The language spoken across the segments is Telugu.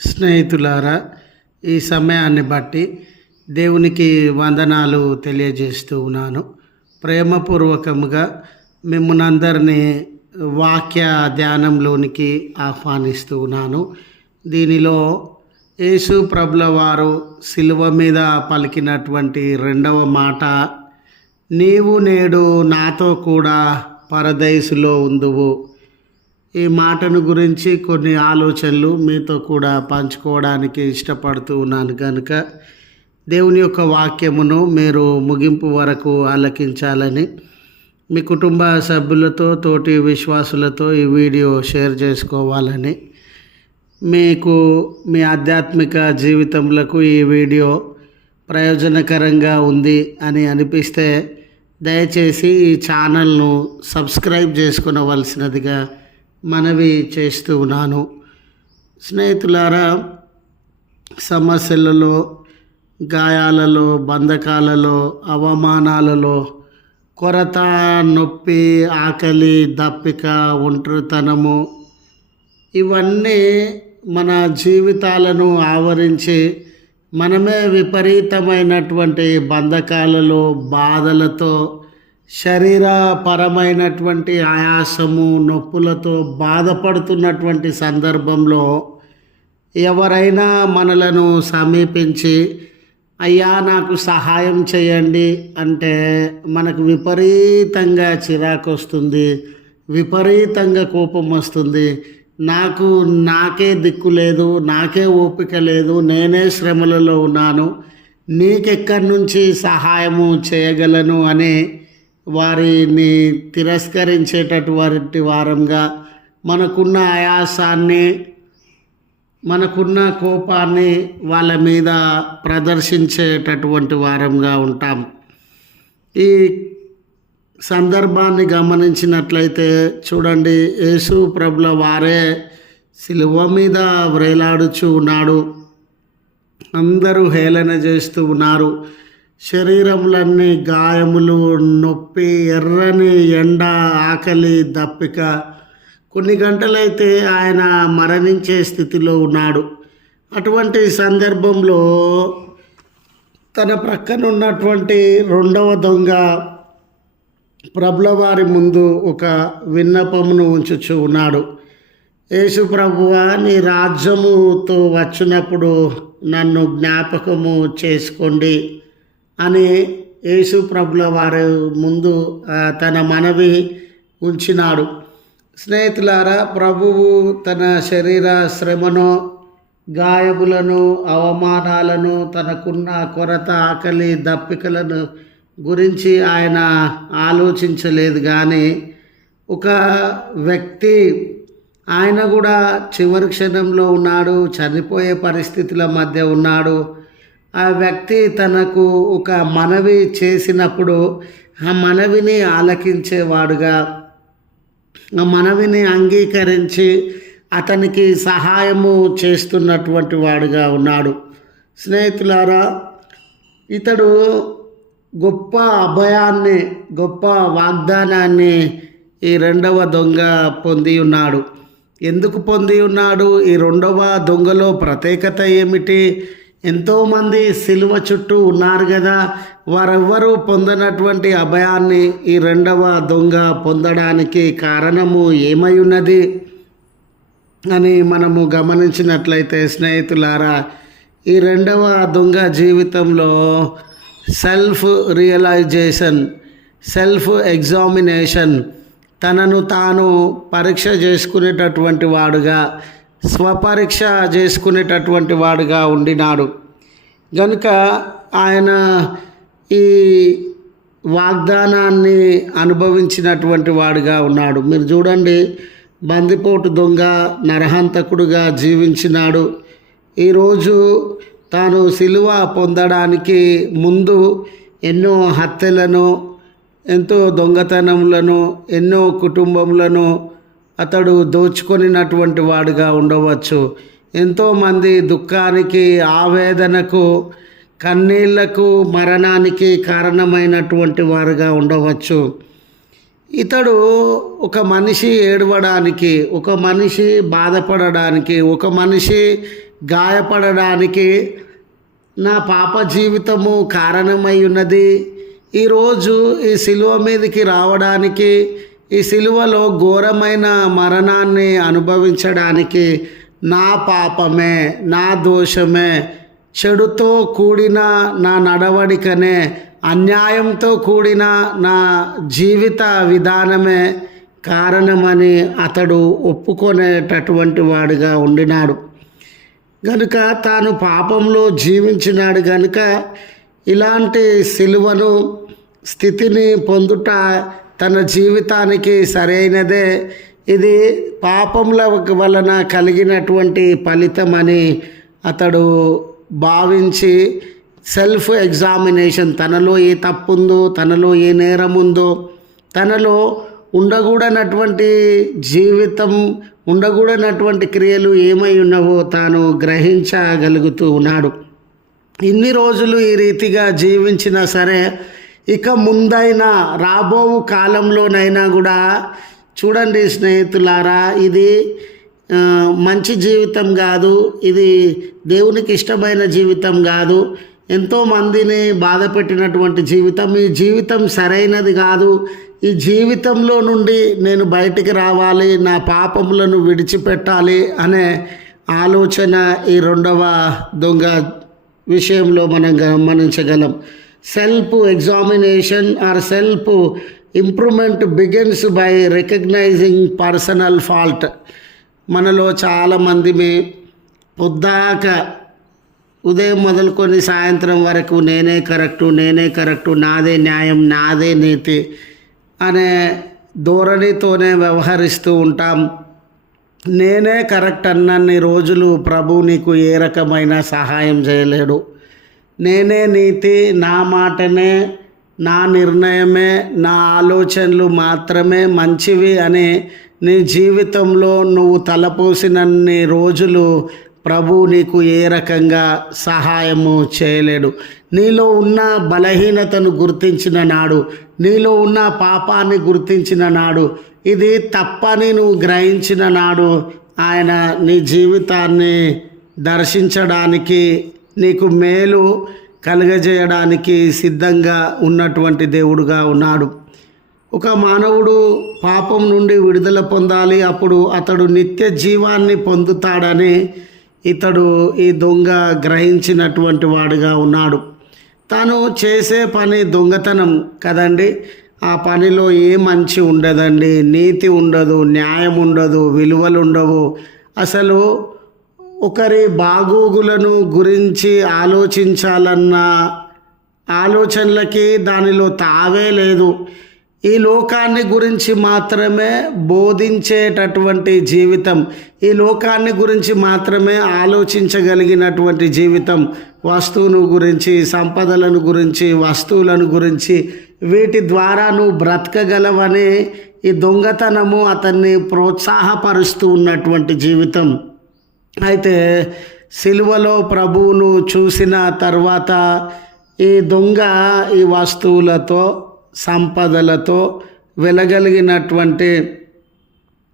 స్నేహితులారా ఈ సమయాన్ని బట్టి దేవునికి వందనాలు తెలియజేస్తూ ఉన్నాను. ప్రేమపూర్వకముగా మిమ్మల్ని అందరినీ వాక్య ధ్యానంలోనికి ఆహ్వానిస్తూ ఉన్నాను. దీనిలో యేసు ప్రభుల వారు శిలువ మీద పలికినటువంటి రెండవ మాట నీవు నేడు నాతో కూడా పరదైసులో ఉందువు. ఈ మాటను గురించి కొన్ని ఆలోచనలు మీతో కూడా పంచుకోవడానికి ఇష్టపడుతూ ఉన్నాను కనుక దేవుని యొక్క వాక్యమును మీరు ముగింపు వరకు ఆలకించాలని మీ కుటుంబ సభ్యులతో తోటి విశ్వాసులతో ఈ వీడియో షేర్ చేసుకోవాలని మీకు మీ ఆధ్యాత్మిక జీవితములకు ఈ వీడియో ప్రయోజనకరంగా ఉంది అని అనిపిస్తే దయచేసి ఈ ఛానల్ను సబ్స్క్రైబ్ చేసుకునవలసినదిగా మనవి చేస్తూ ఉన్నాను. స్నేహితులారా సమస్యలలో గాయాలలో బంధకాలలో అవమానాలలో కొరత నొప్పి ఆకలి దప్పిక ఒంటరితనము ఇవన్నీ మన జీవితాలను ఆవరించి మనమే విపరీతమైనటువంటి బంధకాలలో బాధలతో శరీరపరమైనటువంటి ఆయాసము నొప్పులతో బాధపడుతున్నటువంటి సందర్భంలో ఎవరైనా మనలను సమీపించి అయ్యా నాకు సహాయం చేయండి అంటే మనకు విపరీతంగా చిరాకు వస్తుంది విపరీతంగా కోపం వస్తుంది. నాకు నాకే దిక్కు లేదు నాకే ఓపిక లేదు నేనే శ్రమలలో ఉన్నాను నీకెక్కడి నుంచి సహాయము చేయగలను అనే వారిని తిరస్కరించేటటువంటి వారంగా మనకున్న ఆయాసాన్ని మనకున్న కోపాన్ని వాళ్ళ మీద ప్రదర్శించేటటువంటి వారంగా ఉంటాం. ఈ సందర్భాన్ని గమనించినట్లయితే చూడండి యేసు ప్రభుల వారే సిలువ మీద వ్రేలాడుచు ఉన్నాడు. అందరూ హేళన చేస్తూ ఉన్నారు. శరీరములన్నీ గాయములు నొప్పి ఎర్రని ఎండ ఆకలి దప్పిక. కొన్ని గంటలైతే ఆయన మరణించే స్థితిలో ఉన్నాడు. అటువంటి సందర్భంలో తన ప్రక్కనున్నటువంటి రెండవ దొంగ ప్రభుల వారి ముందు ఒక విన్నపమును ఉంచుచు ఉన్నాడు. యేసు ప్రభువా నీ రాజ్యముతో వచ్చినప్పుడు నన్ను జ్ఞాపకము చేసుకోండి. అని యేసు ప్రభుల వారి ముందు తన మనవి ఉంచినాడు. స్నేహితులారా ప్రభువు తన శరీర శ్రమను గాయములను అవమానాలను తనకున్న కొరత ఆకలి దప్పికలను గురించి ఆయన ఆలోచించలేదు. కానీ ఒక వ్యక్తి ఆయన కూడా చివరి క్షణంలో ఉన్నాడు చనిపోయే పరిస్థితుల మధ్య ఉన్నాడు. ఆ వ్యక్తి తనకు ఒక మనవి చేసినప్పుడు ఆ మనవిని ఆలకించేవాడుగా. ఆ మనవిని అంగీకరించి అతనికి సహాయము చేస్తున్నటువంటి వాడుగా ఉన్నాడు. స్నేహితులారా ఇతడు గొప్ప అభయాన్ని గొప్ప వాగ్దానాన్ని ఈ రెండవ దొంగ పొంది ఉన్నాడు. ఎందుకు పొంది ఉన్నాడు? ఈ రెండవ దొంగలో ప్రత్యేకత ఏమిటి? ఎంతోమంది సిలువ చుట్టూ ఉన్నారు కదా వారెవ్వరూ పొందనటువంటి అభయాన్ని ఈ రెండవ దొంగ పొందడానికి కారణము ఏమై ఉన్నది? అని మనము గమనించినట్లయితే స్నేహితులారా ఈ రెండవ దొంగ జీవితంలో సెల్ఫ్ రియలైజేషన్ సెల్ఫ్ ఎగ్జామినేషన్ తనను తాను పరీక్ష చేసుకునేటటువంటి వాడుగా స్వపరీక్ష చేసుకునేటటువంటి వాడుగా ఉండినాడు. కనుక ఆయన ఈ వాగ్దానాన్ని అనుభవించినటువంటి వాడుగా ఉన్నాడు. మీరు చూడండి బందిపోటు దొంగ నరహంతకుడుగా జీవించినాడు. ఈరోజు తాను సిలువ పొందడానికి ముందు ఎన్నో హత్యలను ఎంతో దొంగతనములను ఎన్నో కుటుంబములను అతడు దోచుకొనినటువంటి వాడుగా ఉండవచ్చు. ఎంతోమంది దుఃఖానికి ఆవేదనకు కన్నీళ్ళకు మరణానికి కారణమైనటువంటి వారుగా ఉండవచ్చు. ఇతడు ఒక మనిషి ఏడవడానికి ఒక మనిషి బాధపడడానికి ఒక మనిషి గాయపడడానికి నా పాప జీవితము కారణమై ఉన్నది. ఈరోజు ఈ సిలువ మీదకి రావడానికి ఈ సిలువలో ఘోరమైన మరణాన్ని అనుభవించడానికి నా పాపమే నా దోషమే చెడుతో కూడిన నా నడవడికనే అన్యాయంతో కూడిన నా జీవిత విధానమే కారణమని అతడు ఒప్పుకొనేటటువంటి వాడుగా ఉండినాడు. గనుక తాను పాపంలో జీవించినాడు గనుక ఇలాంటి సిలువను స్థితిని పొందుట తన జీవితానికి సరైనదే. ఇది పాపముల వలన కలిగినటువంటి ఫలితం అని అతడు భావించి సెల్ఫ్ ఎగ్జామినేషన్ తనలో ఏ తప్పు ఉందో తనలో ఏ నేరం ఉందో తనలో ఉండకూడనటువంటి జీవితం ఉండకూడనటువంటి క్రియలు ఏమై ఉన్నవో తాను గ్రహించగలుగుతూ ఉన్నాడు. ఇన్ని రోజులు ఈ రీతిగా జీవించినా సరే ఇక ముందైనా రాబో కాలంలోనైనా కూడా చూడండి స్నేహితులారా ఇది మంచి జీవితం కాదు ఇది దేవునికి ఇష్టమైన జీవితం కాదు. ఎంతో మందిని బాధ పెట్టినటువంటి జీవితం ఈ జీవితం సరైనది కాదు. ఈ జీవితంలో నుండి నేను బయటికి రావాలి నా పాపములను విడిచిపెట్టాలి అనే ఆలోచన ఈ రెండవ దొంగ విషయంలో మనం గమనించగలం. Self examination or self improvement begins by recognising personal fault మనలో చాలామంది మే పొద్దాక ఉదయం మొదలుకొని సాయంత్రం వరకు నేనే కరెక్టు నేనే కరెక్టు నాదే న్యాయం నాదే నీతి అనే ధోరణితోనే వ్యవహరిస్తూ ఉంటాం. నేనే కరెక్ట్ అన్నన్ని రోజులు ప్రభు నీకు ఏ రకమైన సహాయం చేయలేడు. నేనే నీతి నా మాటనే నా నిర్ణయమే నా ఆలోచనలు మాత్రమే మంచివి అని నీ జీవితంలో నువ్వు తలపోసినన్ని రోజులు ప్రభు నీకు ఏ రకంగా సహాయము చేయలేడు. నీలో ఉన్న బలహీనతను గుర్తించిన నాడు నీలో ఉన్న పాపాన్ని గుర్తించిన నాడు ఇది తప్పని నువ్వు గ్రహించిన నాడు ఆయన నీ జీవితాన్ని దర్శించడానికి నీకు మేలు కలుగజేయడానికి సిద్ధంగా ఉన్నటువంటి దేవుడుగా ఉన్నాడు. ఒక మానవుడు పాపం నుండి విడుదల పొందాలి అప్పుడు అతడు నిత్య జీవాన్ని పొందుతాడని ఇతడు ఈ దొంగ గ్రహించినటువంటి వాడుగా ఉన్నాడు. తను చేసే పని దొంగతనం కదండి. ఆ పనిలో ఏ మంచి ఉండదండి. నీతి ఉండదు న్యాయం ఉండదు విలువలు ఉండవు. అసలు ఒకరి బాగోగులను గురించి ఆలోచించాలన్న ఆలోచనలకి దానిలో తావే లేదు. ఈ లోకాన్ని గురించి మాత్రమే బోధించేటటువంటి జీవితం ఈ లోకాన్ని గురించి మాత్రమే ఆలోచించగలిగినటువంటి జీవితం వస్తువును గురించి సంపదలను గురించి వస్తువులను గురించి వీటి ద్వారా నువ్వు బ్రతకగలవని ఈ దొంగతనము అతన్ని ప్రోత్సాహపరుస్తూ ఉన్నటువంటి జీవితం. అయితే సిలువలో ప్రభువును చూసిన తర్వాత ఈ దొంగ ఈ వస్తువులతో సంపదలతో వెలగలిగినటువంటి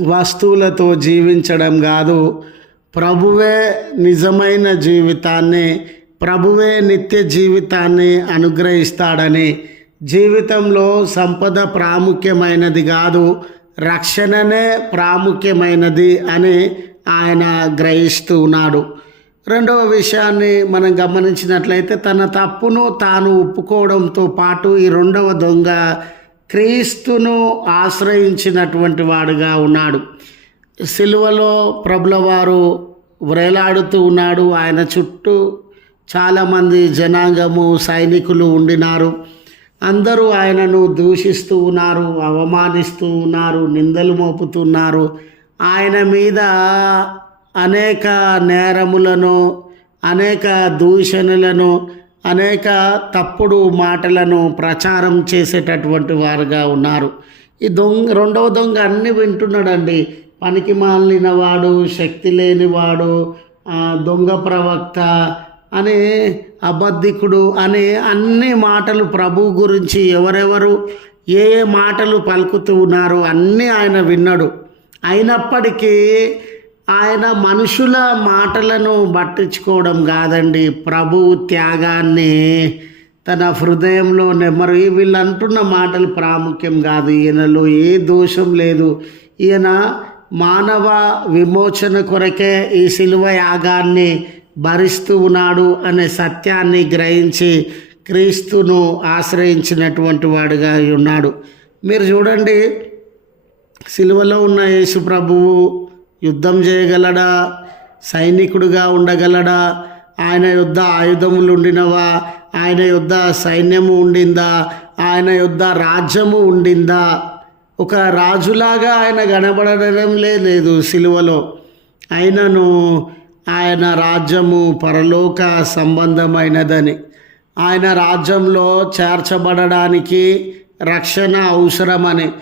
వస్తువులతో జీవించడం కాదు. ప్రభువే నిజమైన జీవితాన్ని ప్రభువే నిత్య జీవితాన్ని అనుగ్రహిస్తాడని. జీవితంలో సంపద ప్రాముఖ్యమైనది కాదు రక్షణనే ప్రాముఖ్యమైనది అని ఆయన గ్రహిస్తూ ఉన్నాడు. రెండవ విషయాన్ని మనం గమనించినట్లయితే తన తప్పును తాను ఒప్పుకోవడంతో పాటు ఈ రెండవ దొంగ క్రీస్తును ఆశ్రయించినటువంటి వాడుగా ఉన్నాడు. సిలువలో ప్రభుల వారు వ్రేలాడుతూ ఉన్నాడు. ఆయన చుట్టూ చాలామంది జనాంగము సైనికులు ఉండినారు. అందరూ ఆయనను దూషిస్తూ ఉన్నారు అవమానిస్తూ ఉన్నారు నిందలు మోపుతున్నారు ఆయన మీద అనేక నేరములను అనేక దూషణలను అనేక తప్పుడు మాటలను ప్రచారం చేసేటటువంటి వారుగా ఉన్నారు. ఈ దొంగ రెండవ దొంగ అన్ని వింటున్నాడండి. పనికి మాలిన వాడు శక్తి లేనివాడు దొంగ ప్రవక్త అనే అబద్ధికుడు అనే అన్ని మాటలు ప్రభు గురించి ఎవరెవరు ఏ ఏ మాటలు పలుకుతూ ఉన్నారో అన్నీ ఆయన విన్నాడు. అయినప్పటికీ ఆయన మనుషుల మాటలను పట్టించుకోవడం కాదండి. ప్రభు త్యాగాన్ని తన హృదయంలో నెమరు. వీళ్ళు అంటున్న మాటలు ప్రాముఖ్యం కాదు. ఈయనలో ఏ దోషం లేదు. ఈయన మానవ విమోచన కొరకే ఈ శిలువ యాగాన్ని భరిస్తూ ఉన్నాడు అనే సత్యాన్ని గ్రహించి క్రీస్తును ఆశ్రయించినటువంటి వాడుగా ఉన్నాడు. మీరు చూడండి సిలువలో ఉన్న యేసు ప్రభువు యుద్ధం చేయగలడా? సైనికుడుగా ఉండగలడా? ఆయన యుద్ధ ఆయుధములు ఉండినవా? ఆయన యుద్ధ సైన్యము ఉండిందా? ఆయన యుద్ధ రాజ్యము ఉండిందా? ఒక రాజులాగా ఆయన కనబడడం లేదు సిలువలో. అయినను ఆయన రాజ్యము పరలోక సంబంధమైనదని. ఆయన రాజ్యంలో చేర్చబడడానికి రక్షణ అవసరమని.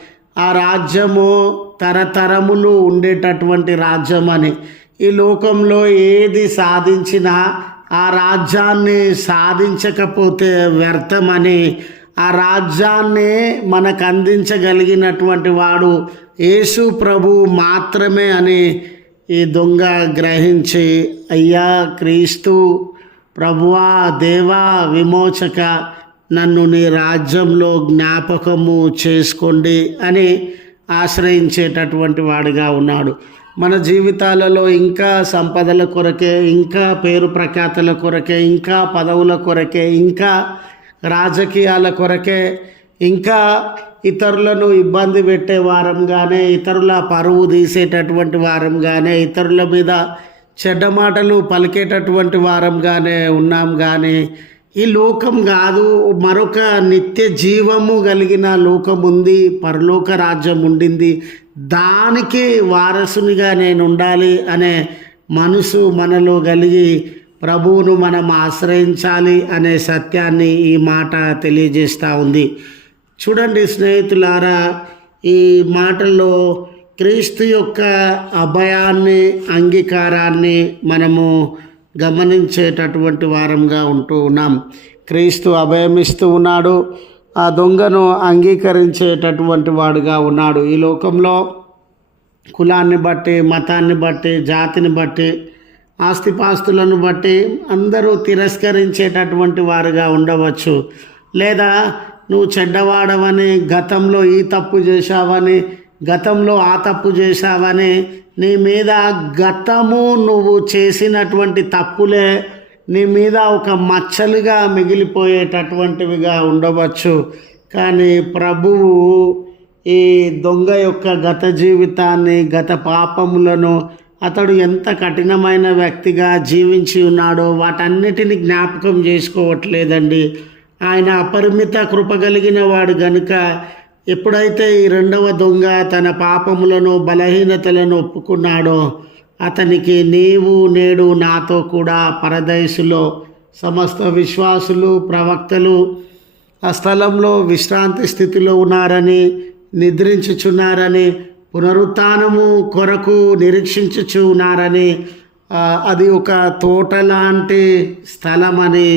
ఆ రాజ్యము తరతరములు ఉండేటటువంటి రాజ్యం అని ఈ లోకంలో ఏది సాధించినా ఆ రాజ్యాన్ని సాధించకపోతే వ్యర్థమని. ఆ రాజ్యాన్ని మనకు అందించగలిగినటువంటి వాడు యేసు ప్రభు మాత్రమే అని ఈ దొంగ గ్రహించి అయ్యా క్రీస్తు ప్రభువా దేవా విమోచక నన్ను నీ రాజ్యంలో జ్ఞాపకము చేసుకోండి అని ఆశ్రయించేటటువంటి వాడిగా ఉన్నాడు. మన జీవితాలలో ఇంకా సంపదల కొరకే ఇంకా పేరు ప్రఖ్యాతల కొరకే ఇంకా పదవుల కొరకే ఇంకా రాజకీయాల కొరకే ఇంకా ఇతరులను ఇబ్బంది పెట్టే వారంగానే ఇతరుల పరువు తీసేటటువంటి వారంగానే ఇతరుల మీద చెడ్డ మాటలు పలికేటటువంటి వారంగానే ఉన్నాం కానీ ఈ లోకం కాదు మరొక నిత్య జీవము కలిగిన లోకం ఉంది పరలోక రాజ్యం ఉండింది దానికి వారసునిగా నేను ఉండాలి అనే మనసు మనలో కలిగి ప్రభువును మనం ఆశ్రయించాలి అనే సత్యాన్ని ఈ మాట తెలియజేస్తూ ఉంది. చూడండి స్నేహితులారా ఈ మాటల్లో క్రీస్తు యొక్క అభయాన్ని అంగీకారాన్ని మనము గమనించేటటువంటి వారంగా ఉంటూ ఉన్నాం. క్రీస్తు అభయమిస్తూ ఉన్నాడు. ఆ దొంగను అంగీకరించేటటువంటి వాడుగా ఉన్నాడు. ఈ లోకంలో కులాన్ని బట్టి మతాన్ని బట్టి జాతిని బట్టి ఆస్తిపాస్తులను బట్టి అందరూ తిరస్కరించేటటువంటి వారుగా ఉండవచ్చు. లేదా నువ్వు చెడ్డవాడవని గతంలో ఈ తప్పు చేశావని గతంలో ఆ తప్పు చేశావని నీ మీద గతము నువ్వు చేసినటువంటి తప్పులే నీ మీద ఒక మచ్చలుగా మిగిలిపోయేటటువంటివిగా ఉండవచ్చు. కానీ ప్రభువు ఈ దొంగ యొక్క గత జీవితాన్ని గత పాపములను అతడు ఎంత కఠినమైన వ్యక్తిగా జీవించి ఉన్నాడో వాటన్నిటిని జ్ఞాపకం చేసుకోవట్లేదండి. ఆయన అపరిమిత కృప కలిగిన వాడు గనుక ఎప్పుడైతే ఈ రెండవ దొంగ తన పాపములను బలహీనతలను ఒప్పుకున్నాడో అతనికి నీవు నేడు నాతో కూడా పరదయసులో సమస్త విశ్వాసులు ప్రవక్తలు ఆ స్థలంలో విశ్రాంతి స్థితిలో ఉన్నారని నిద్రించుచున్నారని పునరుత్నము కొరకు నిరీక్షించుచు ఉన్నారని అది ఒక తోట లాంటి స్థలం అని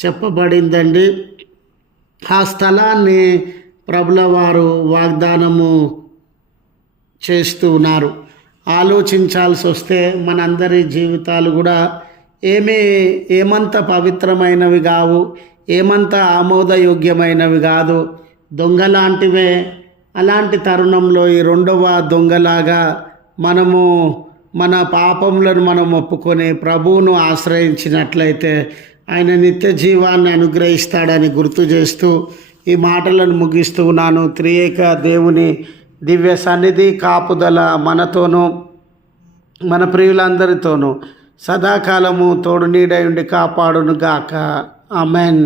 చెప్పబడిందండి. ఆ స్థలాన్ని ప్రభుల వారు వాగ్దానము చేస్తూ ఉన్నారు ఆలోచించాల్సి వస్తే మనందరి జీవితాలు కూడా ఏమీ ఏమంత పవిత్రమైనవి కావు ఏమంత ఆమోదయోగ్యమైనవి కాదు. దొంగలాంటివే అలాంటి తరుణంలో ఈ రెండవ దొంగలాగా మనము మన పాపములను మనం ఒప్పుకొని ప్రభువును ఆశ్రయించినట్లయితే ఆయన నిత్య జీవాన్ని అనుగ్రహిస్తాడని గుర్తు చేస్తూ ఈ మాటలను ముగిస్తూ ఉన్నాను. త్రియేక దేవుని దివ్య సన్నిధి కాపుదల మనతోనూ మన ప్రియులందరితోనూ సదాకాలము తోడు నీడయుండి కాపాడును గాక అమెన్